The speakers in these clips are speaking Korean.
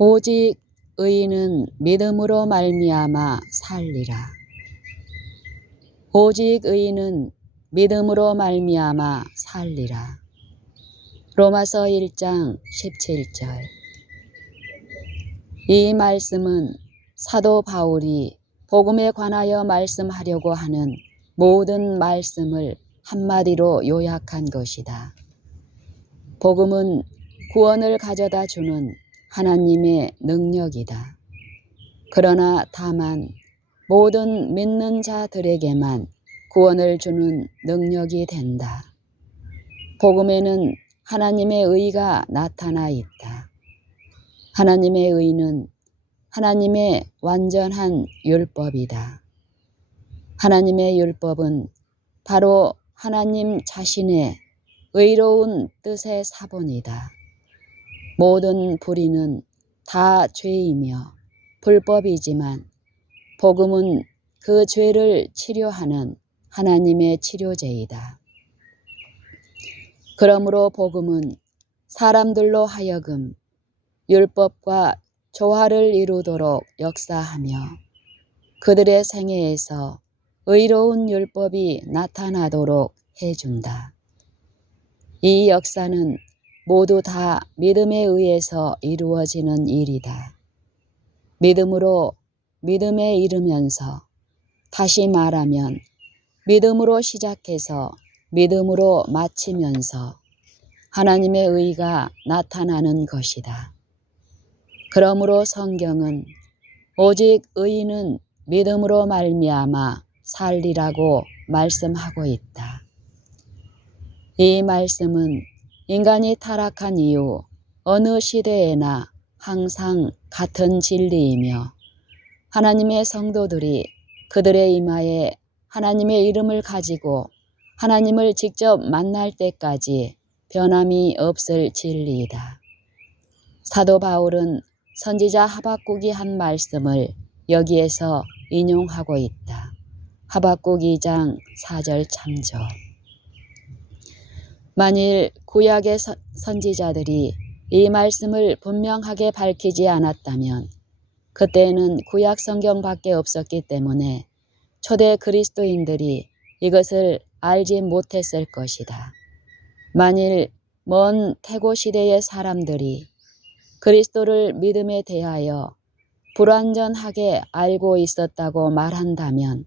오직 의인은 믿음으로 말미암아 살리라. 오직 의인은 믿음으로 말미암아 살리라. 로마서 1장 17절. 이 말씀은 사도 바울이 복음에 관하여 말씀하려고 하는 모든 말씀을 한마디로 요약한 것이다. 복음은 구원을 가져다 주는 하나님의 능력이다. 그러나 다만 모든 믿는 자들에게만 구원을 주는 능력이 된다. 복음에는 하나님의 의가 나타나 있다. 하나님의 의는 하나님의 완전한 율법이다. 하나님의 율법은 바로 하나님 자신의 의로운 뜻의 사본이다. 모든 불의는 다 죄이며 불법이지만 복음은 그 죄를 치료하는 하나님의 치료제이다. 그러므로 복음은 사람들로 하여금 율법과 조화를 이루도록 역사하며 그들의 생애에서 의로운 율법이 나타나도록 해준다. 이 역사는 모두 다 믿음에 의해서 이루어지는 일이다. 믿음으로 믿음에 이르면서, 다시 말하면 믿음으로 시작해서 믿음으로 마치면서 하나님의 의가 나타나는 것이다. 그러므로 성경은 오직 의인은 믿음으로 말미암아 살리라고 말씀하고 있다. 이 말씀은 인간이 타락한 이후 어느 시대에나 항상 같은 진리이며 하나님의 성도들이 그들의 이마에 하나님의 이름을 가지고 하나님을 직접 만날 때까지 변함이 없을 진리이다. 사도 바울은 선지자 하박국이 한 말씀을 여기에서 인용하고 있다. 하박국 2장 4절 참조. 만일 구약의 선지자들이 이 말씀을 분명하게 밝히지 않았다면 그때에는 구약 성경밖에 없었기 때문에 초대 그리스도인들이 이것을 알지 못했을 것이다. 만일 먼 태고 시대의 사람들이 그리스도를 믿음에 대하여 불완전하게 알고 있었다고 말한다면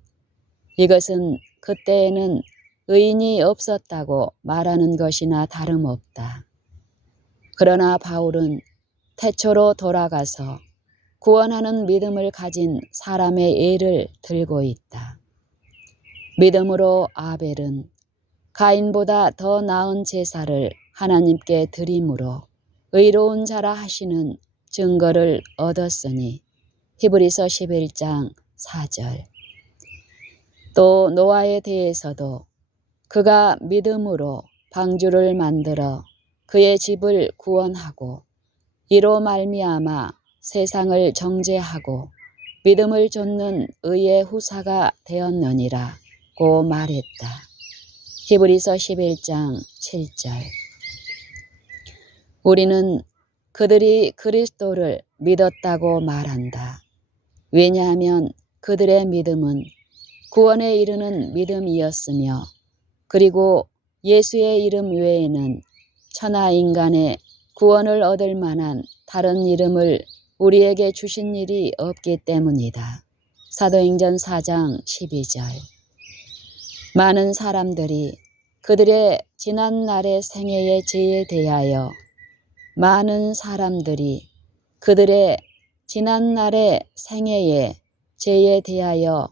이것은 그때에는 의인이 없었다고 말하는 것이나 다름없다. 그러나 바울은 태초로 돌아가서 구원하는 믿음을 가진 사람의 예를 들고 있다. 믿음으로 아벨은 가인보다 더 나은 제사를 하나님께 드림으로 의로운 자라 하시는 증거를 얻었으니 히브리서 11장 4절. 또 노아에 대해서도 그가 믿음으로 방주를 만들어 그의 집을 구원하고 이로 말미암아 세상을 정죄하고 믿음을 좇는 의의 후사가 되었느니라고 말했다. 히브리서 11장 7절. 우리는 그들이 그리스도를 믿었다고 말한다. 왜냐하면 그들의 믿음은 구원에 이르는 믿음이었으며 그리고 예수의 이름 외에는 천하 인간의 구원을 얻을 만한 다른 이름을 우리에게 주신 일이 없기 때문이다. 사도행전 4장 12절. 많은 사람들이 그들의 지난 날의 생애의 죄에 대하여 많은 사람들이 그들의 지난 날의 생애의 죄에 대하여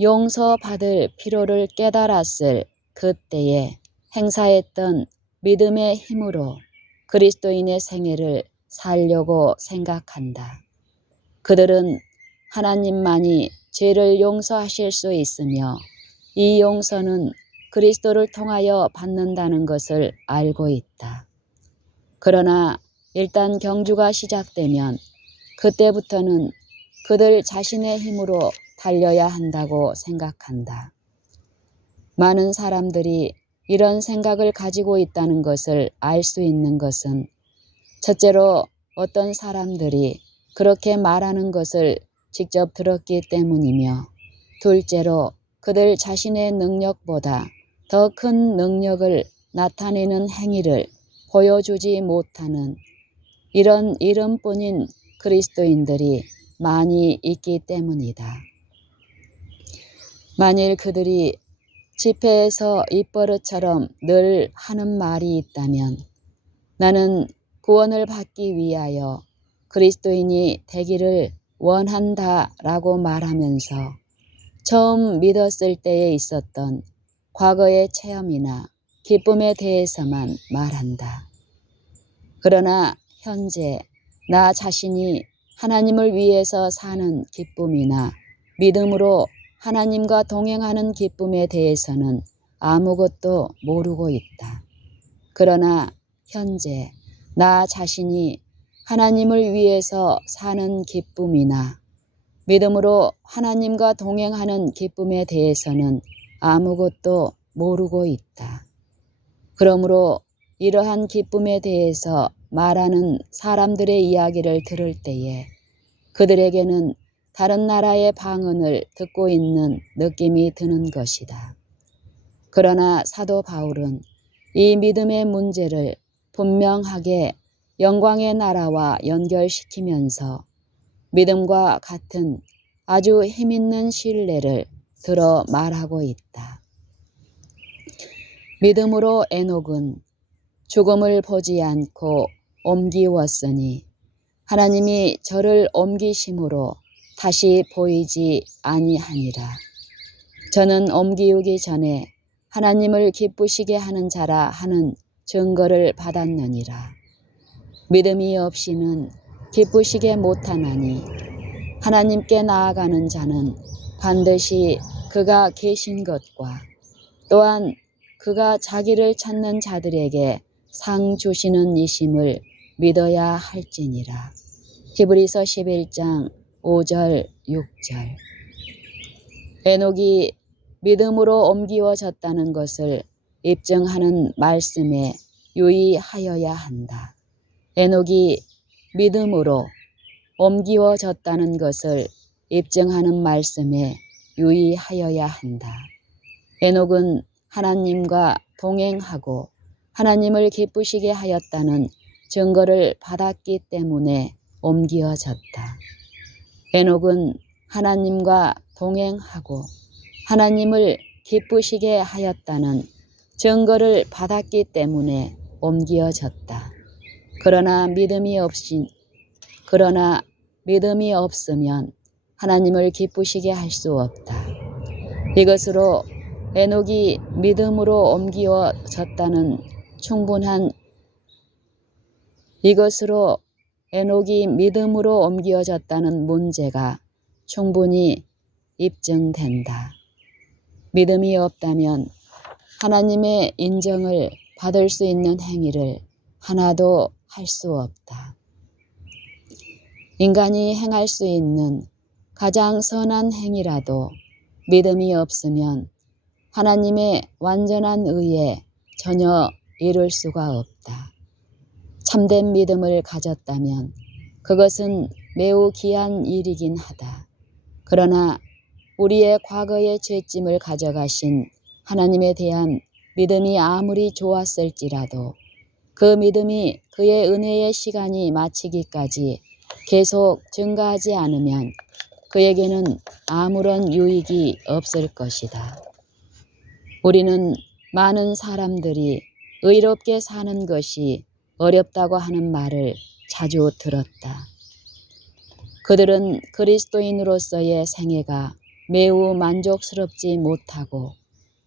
용서받을 필요를 깨달았을 그때에 행사했던 믿음의 힘으로 그리스도인의 생애를 살려고 생각한다. 그들은 하나님만이 죄를 용서하실 수 있으며 이 용서는 그리스도를 통하여 받는다는 것을 알고 있다. 그러나 일단 경주가 시작되면 그때부터는 그들 자신의 힘으로 달려야 한다고 생각한다. 많은 사람들이 이런 생각을 가지고 있다는 것을 알 수 있는 것은 첫째로 어떤 사람들이 그렇게 말하는 것을 직접 들었기 때문이며, 둘째로 그들 자신의 능력보다 더 큰 능력을 나타내는 행위를 보여주지 못하는 이런 이름뿐인 그리스도인들이 많이 있기 때문이다. 만일 그들이 집회에서 입버릇처럼 늘 하는 말이 있다면, 나는 구원을 받기 위하여 그리스도인이 되기를 원한다라고 말하면서 처음 믿었을 때에 있었던 과거의 체험이나 기쁨에 대해서만 말한다. 그러나 현재 나 자신이 하나님을 위해서 사는 기쁨이나 믿음으로 하나님과 동행하는 기쁨에 대해서는 아무것도 모르고 있다. 그러나 현재 나 자신이 하나님을 위해서 사는 기쁨이나 믿음으로 하나님과 동행하는 기쁨에 대해서는 아무것도 모르고 있다. 그러므로 이러한 기쁨에 대해서 말하는 사람들의 이야기를 들을 때에 그들에게는 다른 나라의 방언을 듣고 있는 느낌이 드는 것이다. 그러나 사도 바울은 이 믿음의 문제를 분명하게 영광의 나라와 연결시키면서 믿음과 같은 아주 힘있는 신뢰를 들어 말하고 있다. 믿음으로 에녹은 죽음을 보지 않고 옮기웠으니 하나님이 저를 옮기심으로 다시 보이지 아니하니라. 저는 옮기우기 전에 하나님을 기쁘시게 하는 자라 하는 증거를 받았느니라. 믿음이 없이는 기쁘시게 못하나니 하나님께 나아가는 자는 반드시 그가 계신 것과 또한 그가 자기를 찾는 자들에게 상 주시는 이심을 믿어야 할지니라. 히브리서 11장 5절 6절. 에녹이 믿음으로 옮기워졌다는 것을 입증하는 말씀에 유의하여야 한다. 에녹이 믿음으로 옮기워졌다는 것을 입증하는 말씀에 유의하여야 한다. 에녹은 하나님과 동행하고 하나님을 기쁘시게 하였다는 증거를 받았기 때문에 옮기어졌다. 에녹은 하나님과 동행하고 하나님을 기쁘시게 하였다는 증거를 받았기 때문에 옮기어졌다. 그러나 믿음이 없으면 하나님을 기쁘시게 할 수 없다. 이것으로 에녹이 믿음으로 옮기어졌다는 문제가 충분히 입증된다. 믿음이 없다면 하나님의 인정을 받을 수 있는 행위를 하나도 할 수 없다. 인간이 행할 수 있는 가장 선한 행위라도 믿음이 없으면 하나님의 완전한 의에 전혀 이룰 수가 없다. 참된 믿음을 가졌다면 그것은 매우 귀한 일이긴 하다. 그러나 우리의 과거의 죄짐을 가져가신 하나님에 대한 믿음이 아무리 좋았을지라도 그 믿음이 그의 은혜의 시간이 마치기까지 계속 증가하지 않으면 그에게는 아무런 유익이 없을 것이다. 우리는 많은 사람들이 의롭게 사는 것이 어렵다고 하는 말을 자주 들었다. 그들은 그리스도인으로서의 생애가 매우 만족스럽지 못하고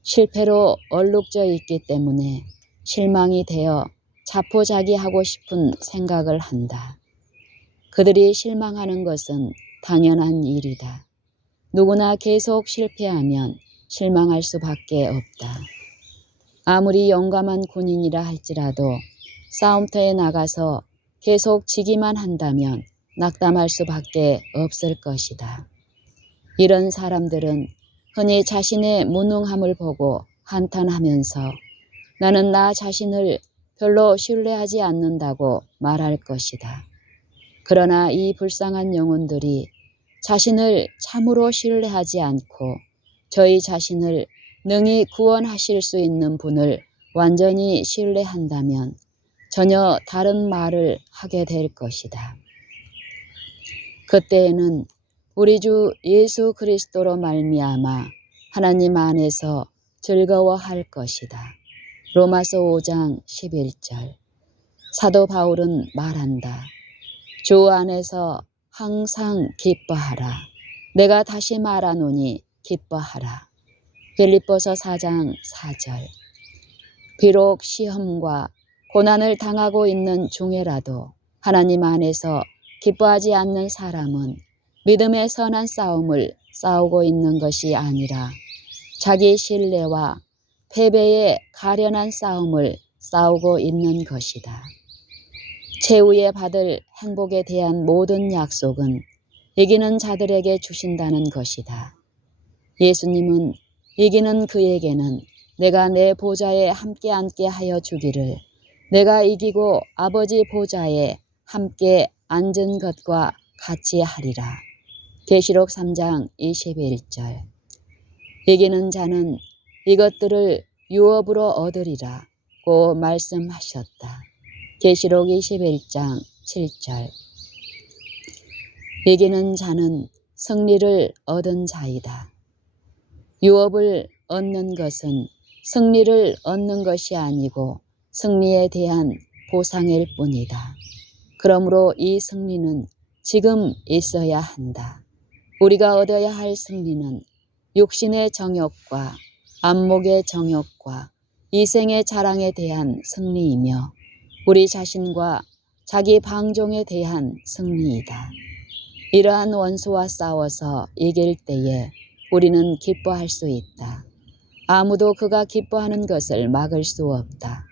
실패로 얼룩져 있기 때문에 실망이 되어 자포자기하고 싶은 생각을 한다. 그들이 실망하는 것은 당연한 일이다. 누구나 계속 실패하면 실망할 수밖에 없다. 아무리 용감한 군인이라 할지라도 싸움터에 나가서 계속 지기만 한다면 낙담할 수밖에 없을 것이다. 이런 사람들은 흔히 자신의 무능함을 보고 한탄하면서 나는 나 자신을 별로 신뢰하지 않는다고 말할 것이다. 그러나 이 불쌍한 영혼들이 자신을 참으로 신뢰하지 않고 저희 자신을 능히 구원하실 수 있는 분을 완전히 신뢰한다면 전혀 다른 말을 하게 될 것이다. 그때에는 우리 주 예수 그리스도로 말미암아 하나님 안에서 즐거워할 것이다. 로마서 5장 11절. 사도 바울은 말한다. 주 안에서 항상 기뻐하라. 내가 다시 말하노니 기뻐하라. 빌립보서 4장 4절. 비록 시험과 고난을 당하고 있는 중에라도 하나님 안에서 기뻐하지 않는 사람은 믿음의 선한 싸움을 싸우고 있는 것이 아니라 자기 신뢰와 패배의 가련한 싸움을 싸우고 있는 것이다. 최후에 받을 행복에 대한 모든 약속은 이기는 자들에게 주신다는 것이다. 예수님은 이기는 그에게는 내가 내 보좌에 함께 앉게 하여 주기를 내가 이기고 아버지 보좌에 함께 앉은 것과 같이 하리라. 계시록 3장 21절. 이기는 자는 이것들을 유업으로 얻으리라 고 말씀하셨다. 계시록 21장 7절. 이기는 자는 승리를 얻은 자이다. 유업을 얻는 것은 승리를 얻는 것이 아니고 승리에 대한 보상일 뿐이다. 그러므로 이 승리는 지금 있어야 한다. 우리가 얻어야 할 승리는 육신의 정욕과 안목의 정욕과 이생의 자랑에 대한 승리이며 우리 자신과 자기 방종에 대한 승리이다. 이러한 원수와 싸워서 이길 때에 우리는 기뻐할 수 있다. 아무도 그가 기뻐하는 것을 막을 수 없다.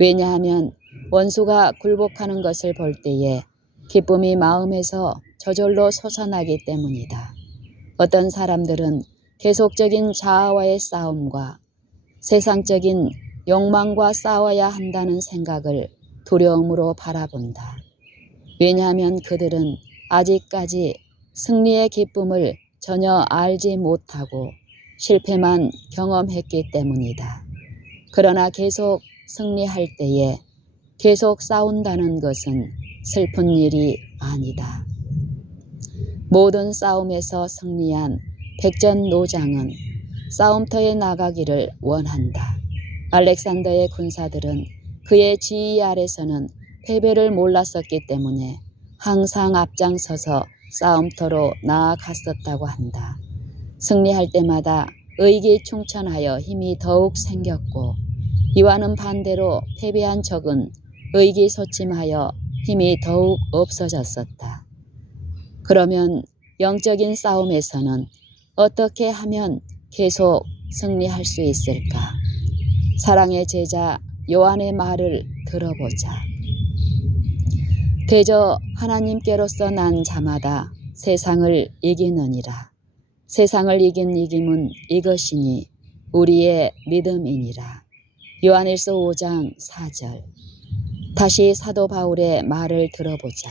왜냐하면 원수가 굴복하는 것을 볼 때에 기쁨이 마음에서 저절로 솟아나기 때문이다. 어떤 사람들은 계속적인 자아와의 싸움과 세상적인 욕망과 싸워야 한다는 생각을 두려움으로 바라본다. 왜냐하면 그들은 아직까지 승리의 기쁨을 전혀 알지 못하고 실패만 경험했기 때문이다. 그러나 계속 승리할 때에 계속 싸운다는 것은 슬픈 일이 아니다. 모든 싸움에서 승리한 백전노장은 싸움터에 나가기를 원한다. 알렉산더의 군사들은 그의 지휘 아래서는 패배를 몰랐었기 때문에 항상 앞장서서 싸움터로 나아갔었다고 한다. 승리할 때마다 의기충천하여 힘이 더욱 생겼고 이와는 반대로 패배한 적은 의기소침하여 힘이 더욱 없어졌었다. 그러면 영적인 싸움에서는 어떻게 하면 계속 승리할 수 있을까? 사랑의 제자 요한의 말을 들어보자. 대저 하나님께로서 난 자마다 세상을 이기느니라. 세상을 이긴 이김은 이것이니 우리의 믿음이니라. 요한일서 5장 4절. 다시 사도 바울의 말을 들어보자.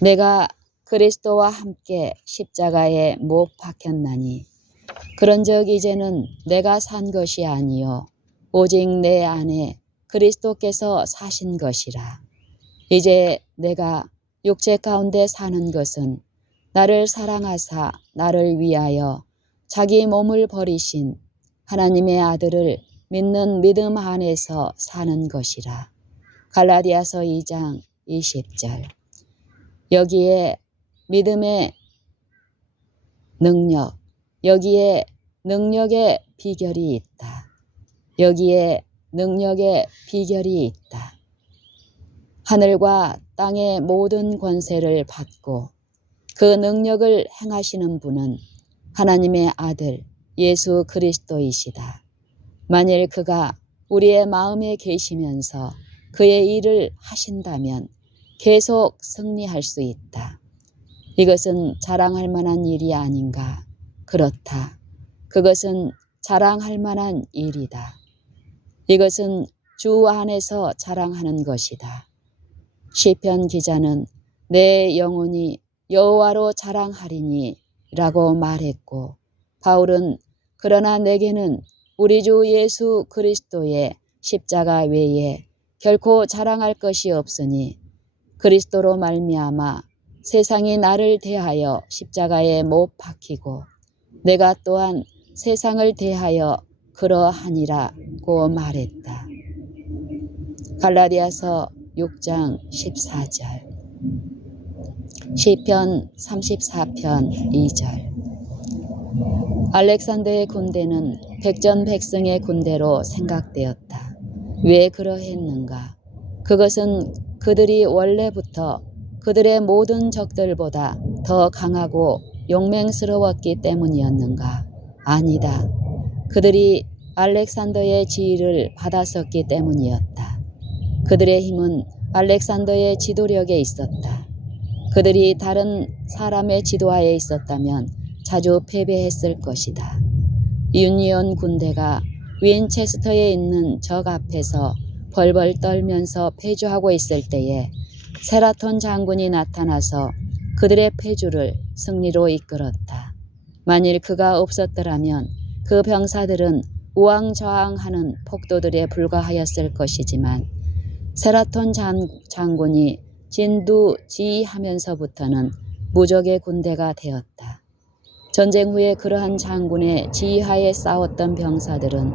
내가 그리스도와 함께 십자가에 못 박혔나니 그런즉 이제는 내가 산 것이 아니요 오직 내 안에 그리스도께서 사신 것이라. 이제 내가 육체 가운데 사는 것은 나를 사랑하사 나를 위하여 자기 몸을 버리신 하나님의 아들을 믿는 믿음 안에서 사는 것이라. 갈라디아서 2장 20절. 여기에 믿음의 능력, 여기에 능력의 비결이 있다. 여기에 능력의 비결이 있다. 하늘과 땅의 모든 권세를 받고 그 능력을 행하시는 분은 하나님의 아들 예수 그리스도이시다. 만일 그가 우리의 마음에 계시면서 그의 일을 하신다면 계속 승리할 수 있다. 이것은 자랑할 만한 일이 아닌가? 그렇다. 그것은 자랑할 만한 일이다. 이것은 주 안에서 자랑하는 것이다. 시편 기자는 내 영혼이 여호와로 자랑하리니 라고 말했고, 바울은 그러나 내게는 우리 주 예수 그리스도의 십자가 외에 결코 자랑할 것이 없으니 그리스도로 말미암아 세상이 나를 대하여 십자가에 못 박히고 내가 또한 세상을 대하여 그러하니라고 말했다. 갈라디아서 6장 14절, 시편 34편 2절. 알렉산더의 군대는 백전백승의 군대로 생각되었다. 왜 그러했는가? 그것은 그들이 원래부터 그들의 모든 적들보다 더 강하고 용맹스러웠기 때문이었는가? 아니다. 그들이 알렉산더의 지휘를 받았었기 때문이었다. 그들의 힘은 알렉산더의 지도력에 있었다. 그들이 다른 사람의 지도하에 있었다면 자주 패배했을 것이다. 유니온 군대가 윈체스터에 있는 적 앞에서 벌벌 떨면서 패주하고 있을 때에 세라톤 장군이 나타나서 그들의 패주를 승리로 이끌었다. 만일 그가 없었더라면 그 병사들은 우왕좌왕하는 폭도들에 불과하였을 것이지만 세라톤 장군이 진두지휘하면서부터는 무적의 군대가 되었다. 전쟁 후에 그러한 장군의 지휘하에 싸웠던 병사들은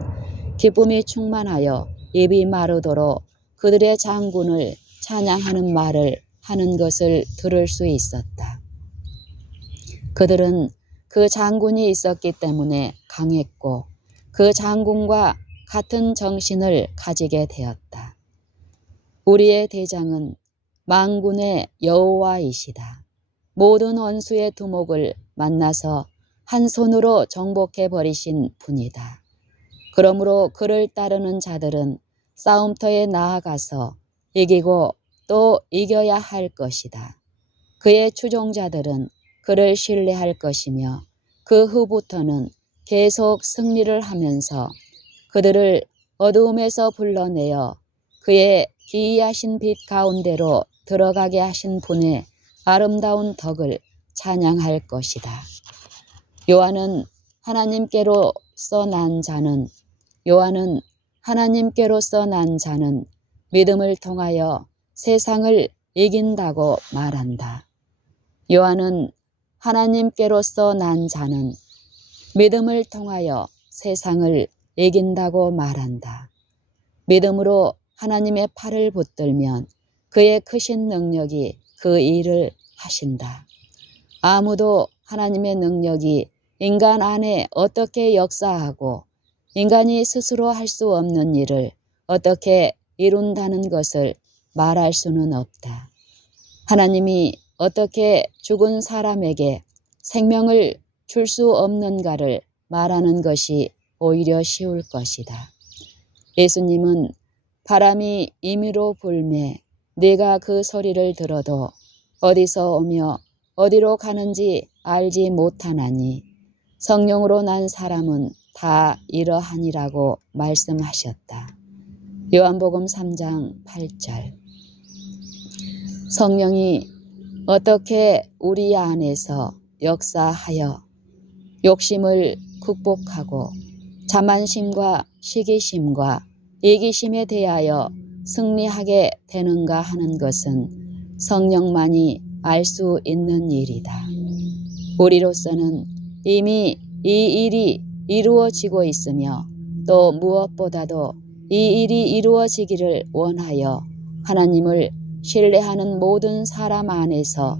기쁨이 충만하여 입이 마르도록 그들의 장군을 찬양하는 말을 하는 것을 들을 수 있었다. 그들은 그 장군이 있었기 때문에 강했고 그 장군과 같은 정신을 가지게 되었다. 우리의 대장은 만군의 여호와이시다. 모든 원수의 두목을 만나서 한 손으로 정복해 버리신 분이다. 그러므로 그를 따르는 자들은 싸움터에 나아가서 이기고 또 이겨야 할 것이다. 그의 추종자들은 그를 신뢰할 것이며 그 후부터는 계속 승리를 하면서 그들을 어두움에서 불러내어 그의 기이하신 빛 가운데로 들어가게 하신 분의 아름다운 덕을 찬양할 것이다. 요한은 하나님께로서 난 자는 믿음을 통하여 세상을 이긴다고 말한다. 요한은 하나님께로서 난 자는 믿음을 통하여 세상을 이긴다고 말한다. 믿음으로 하나님의 팔을 붙들면 그의 크신 능력이 그 일을 하신다. 아무도 하나님의 능력이 인간 안에 어떻게 역사하고 인간이 스스로 할 수 없는 일을 어떻게 이룬다는 것을 말할 수는 없다. 하나님이 어떻게 죽은 사람에게 생명을 줄 수 없는가를 말하는 것이 오히려 쉬울 것이다. 예수님은 바람이 임의로 불매 네가 그 소리를 들어도 어디서 오며 어디로 가는지 알지 못하나니 성령으로 난 사람은 다 이러하니라고 말씀하셨다. 요한복음 3장 8절. 성령이 어떻게 우리 안에서 역사하여 욕심을 극복하고 자만심과 시기심과 이기심에 대하여 승리하게 되는가 하는 것은 성령만이 알 수 있는 일이다. 우리로서는 이미 이 일이 이루어지고 있으며 또 무엇보다도 이 일이 이루어지기를 원하여 하나님을 신뢰하는 모든 사람 안에서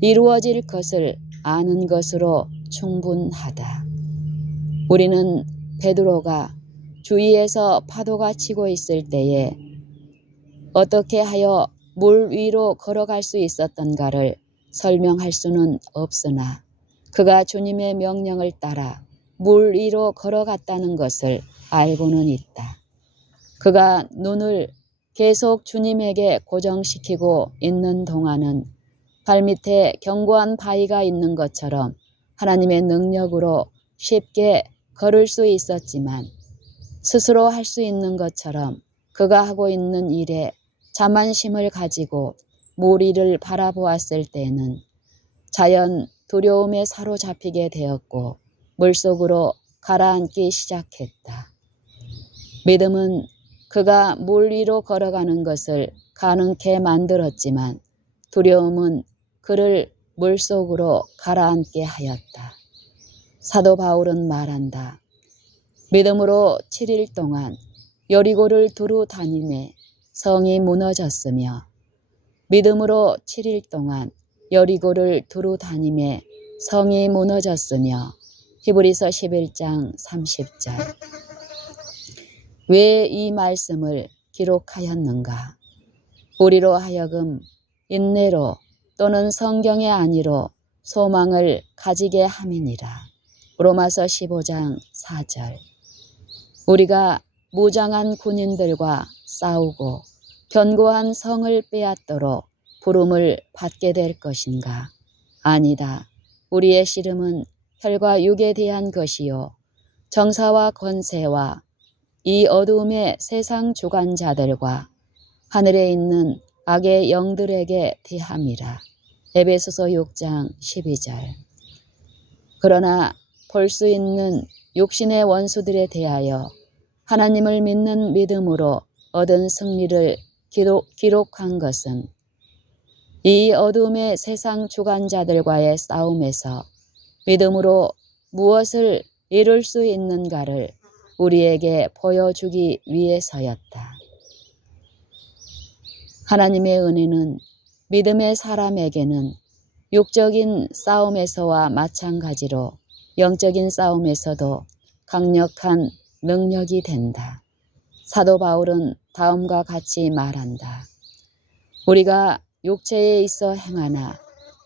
이루어질 것을 아는 것으로 충분하다. 우리는 베드로가 주위에서 파도가 치고 있을 때에 어떻게 하여 물 위로 걸어갈 수 있었던가를 설명할 수는 없으나 그가 주님의 명령을 따라 물 위로 걸어갔다는 것을 알고는 있다. 그가 눈을 계속 주님에게 고정시키고 있는 동안은 발밑에 견고한 바위가 있는 것처럼 하나님의 능력으로 쉽게 걸을 수 있었지만 스스로 할 수 있는 것처럼 그가 하고 있는 일에 자만심을 가지고 모리를 바라보았을 때에는 자연 두려움에 사로잡히게 되었고 물속으로 가라앉기 시작했다. 믿음은 그가 물 위로 걸어가는 것을 가능케 만들었지만 두려움은 그를 물속으로 가라앉게 하였다. 사도 바울은 말한다. 믿음으로 7일 동안 여리고를 두루 다니매 성이 무너졌으며 믿음으로 7일 동안 여리고를 두루 다니매 성이 무너졌으며 히브리서 11장 30절. 왜 이 말씀을 기록하였는가? 우리로 하여금 인내로 또는 성경의 안위로 소망을 가지게 함이니라. 로마서 15장 4절. 우리가 무장한 군인들과 싸우고 견고한 성을 빼앗도록 부름을 받게 될 것인가? 아니다. 우리의 씨름은 혈과 육에 대한 것이요 정사와 권세와 이 어두움의 세상 주관자들과 하늘에 있는 악의 영들에게 대함이라. 에베소서 6장 12절. 그러나 볼 수 있는 육신의 원수들에 대하여 하나님을 믿는 믿음으로 얻은 승리를 기록한 것은 이 어두움의 세상 주관자들과의 싸움에서 믿음으로 무엇을 이룰 수 있는가를 우리에게 보여주기 위해서였다. 하나님의 은혜는 믿음의 사람에게는 육적인 싸움에서와 마찬가지로 영적인 싸움에서도 강력한 능력이 된다. 사도 바울은 다음과 같이 말한다. 우리가 육체에 있어 행하나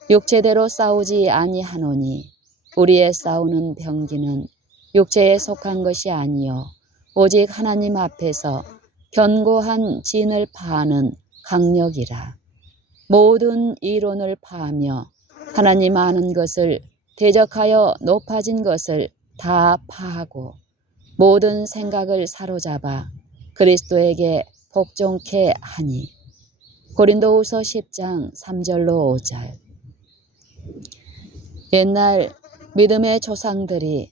육체대로 싸우지 아니하노니 우리의 싸우는 병기는 육체에 속한 것이 아니요 오직 하나님 앞에서 견고한 진을 파하는 강력이라. 모든 이론을 파하며 하나님 아는 것을 대적하여 높아진 것을 다 파하고 모든 생각을 사로잡아 그리스도에게 복종케 하니. 고린도후서 10장 3절로 5절. 옛날 믿음의 조상들이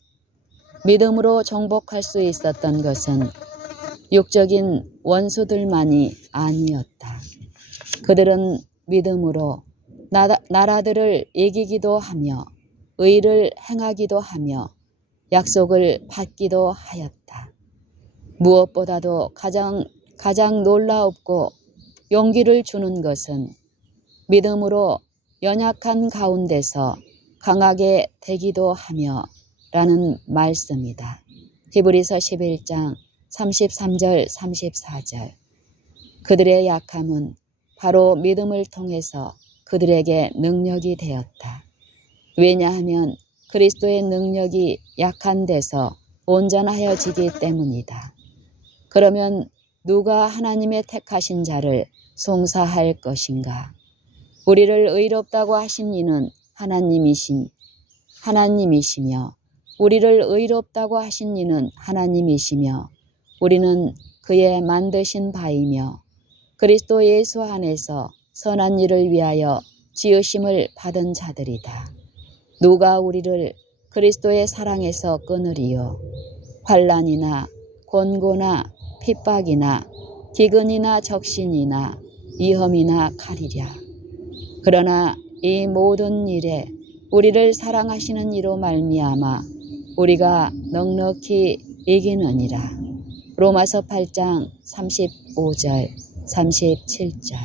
믿음으로 정복할 수 있었던 것은 육적인 원수들만이 아니었다. 그들은 믿음으로 나라들을 이기기도 하며 의를 행하기도 하며 약속을 받기도 하였다. 무엇보다도 가장 놀라웠고 용기를 주는 것은 믿음으로 연약한 가운데서 강하게 되기도 하며 라는 말씀이다. 히브리서 11장 33절 34절. 그들의 약함은 바로 믿음을 통해서 그들에게 능력이 되었다. 왜냐하면 그리스도의 능력이 약한 데서 온전하여지기 때문이다. 그러면 누가 하나님의 택하신 자를 송사할 것인가? 우리를 의롭다고 하신 이는 하나님이시며 우리를 의롭다고 하신 이는 하나님이시며 우리는 그의 만드신 바이며 그리스도 예수 안에서 선한 일을 위하여 지으심을 받은 자들이다. 누가 우리를 그리스도의 사랑에서 끊으리요? 환난이나 곤고나 핍박이나 기근이나 적신이나 위험이나 칼이랴. 그러나 이 모든 일에 우리를 사랑하시는 이로 말미암아 우리가 넉넉히 이기느니라. 로마서 8장 35절 37절.